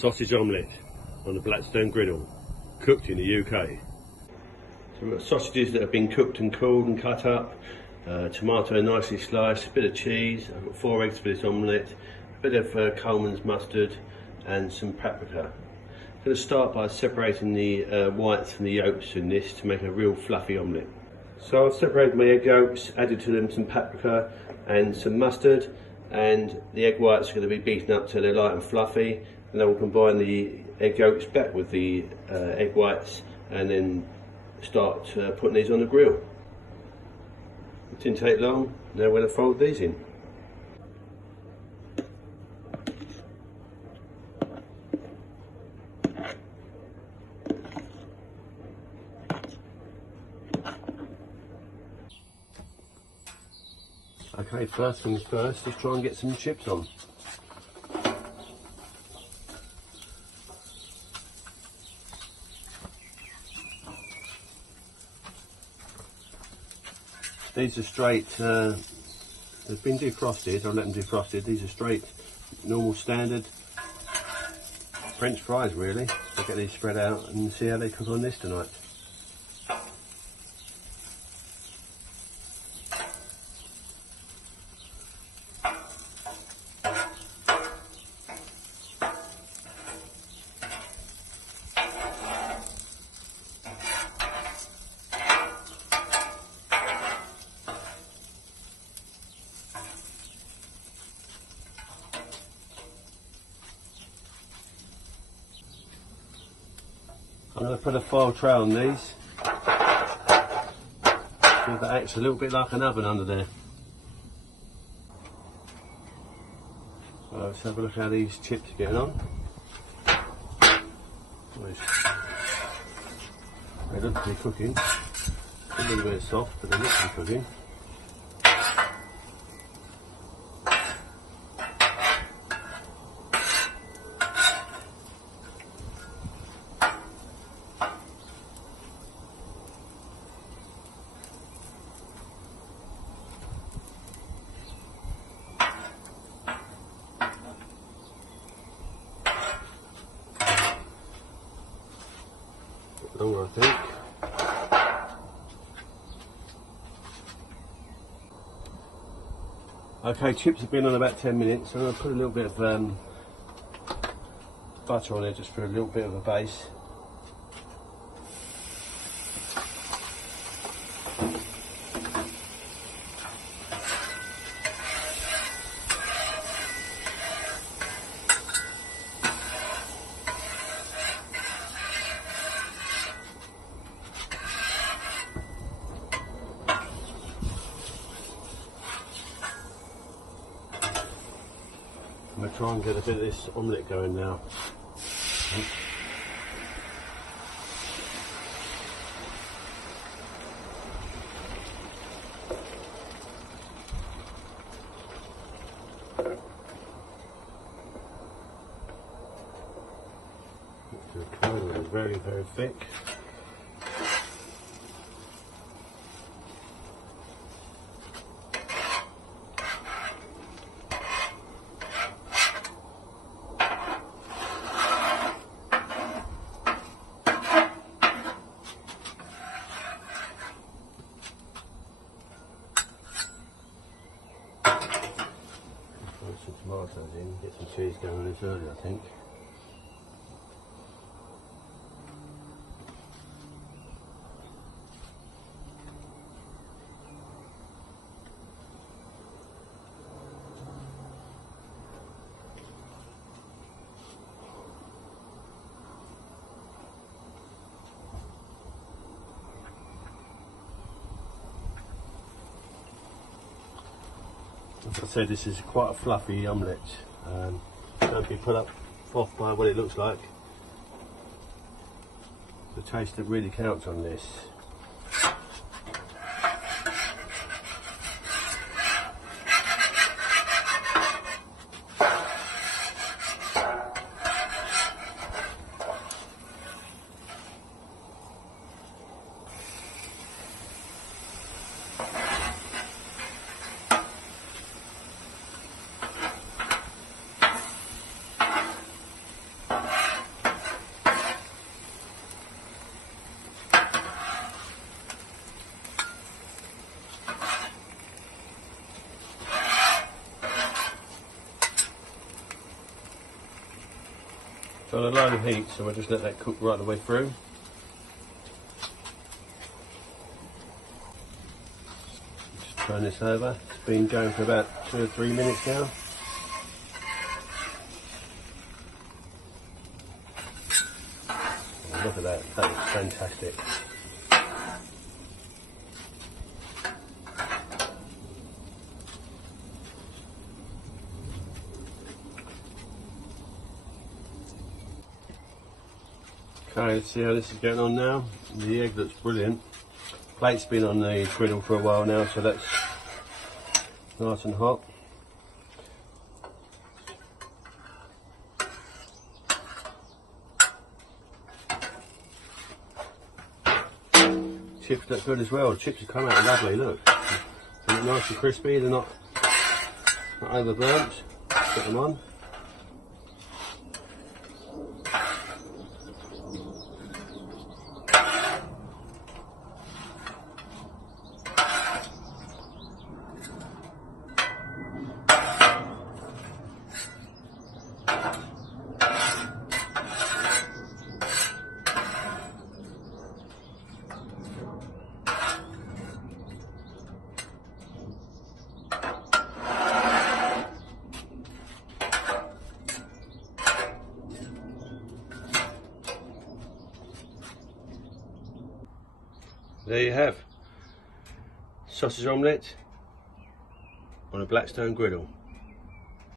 sausage omelette on the Blackstone griddle, cooked in the UK. So we've got sausages that have been cooked and cooled and cut up, tomato nicely sliced, a bit of cheese. I've got 4 eggs for this omelette, a bit of Coleman's mustard and some paprika. I'm going to start by separating the whites from the yolks in this to make a real fluffy omelette. So I've separated my egg yolks, added to them some paprika and some mustard, and the egg whites are going to be beaten up till they're light and fluffy, and then we'll combine the egg yolks back with the egg whites and then start putting these on the grill. It didn't take long. Now we're going to fold these in. Okay, first things first, let's try and get some chips on. These are straight, they've been defrosted, I'll let them defrosted. These are straight, normal standard French fries really. I'll get these spread out and see how they cook on this tonight. I'm going to put a foil tray on these so that acts a little bit like an oven under there. So let's have a look how these chips are getting on. They look to be cooking. A little bit soft, but they look to be cooking. Longer, I think. Okay, chips have been on about 10 minutes. I'm going to put a little bit of butter on it just for a little bit of a base. I'm going to try and get a bit of this omelette going now. It's very, very thick. Some tomatoes in, get some cheese going on this early, I think. As I said, this is quite a fluffy omelette. Don't be put off by what it looks like. The taste that really counts on this. It's on a low heat, so we'll just let that cook right the way through. Just turn this over. It's been going for about 2 or 3 minutes now. Oh, look at that, that is fantastic. Okay, let's see how this is going on now. The egg looks brilliant. Plate's been on the griddle for a while now, so that's nice and hot. Chips look good as well. Chips have come out lovely, look. They look nice and crispy, they're not overburnt. Put them on. There you have sausage omelette on a Blackstone griddle.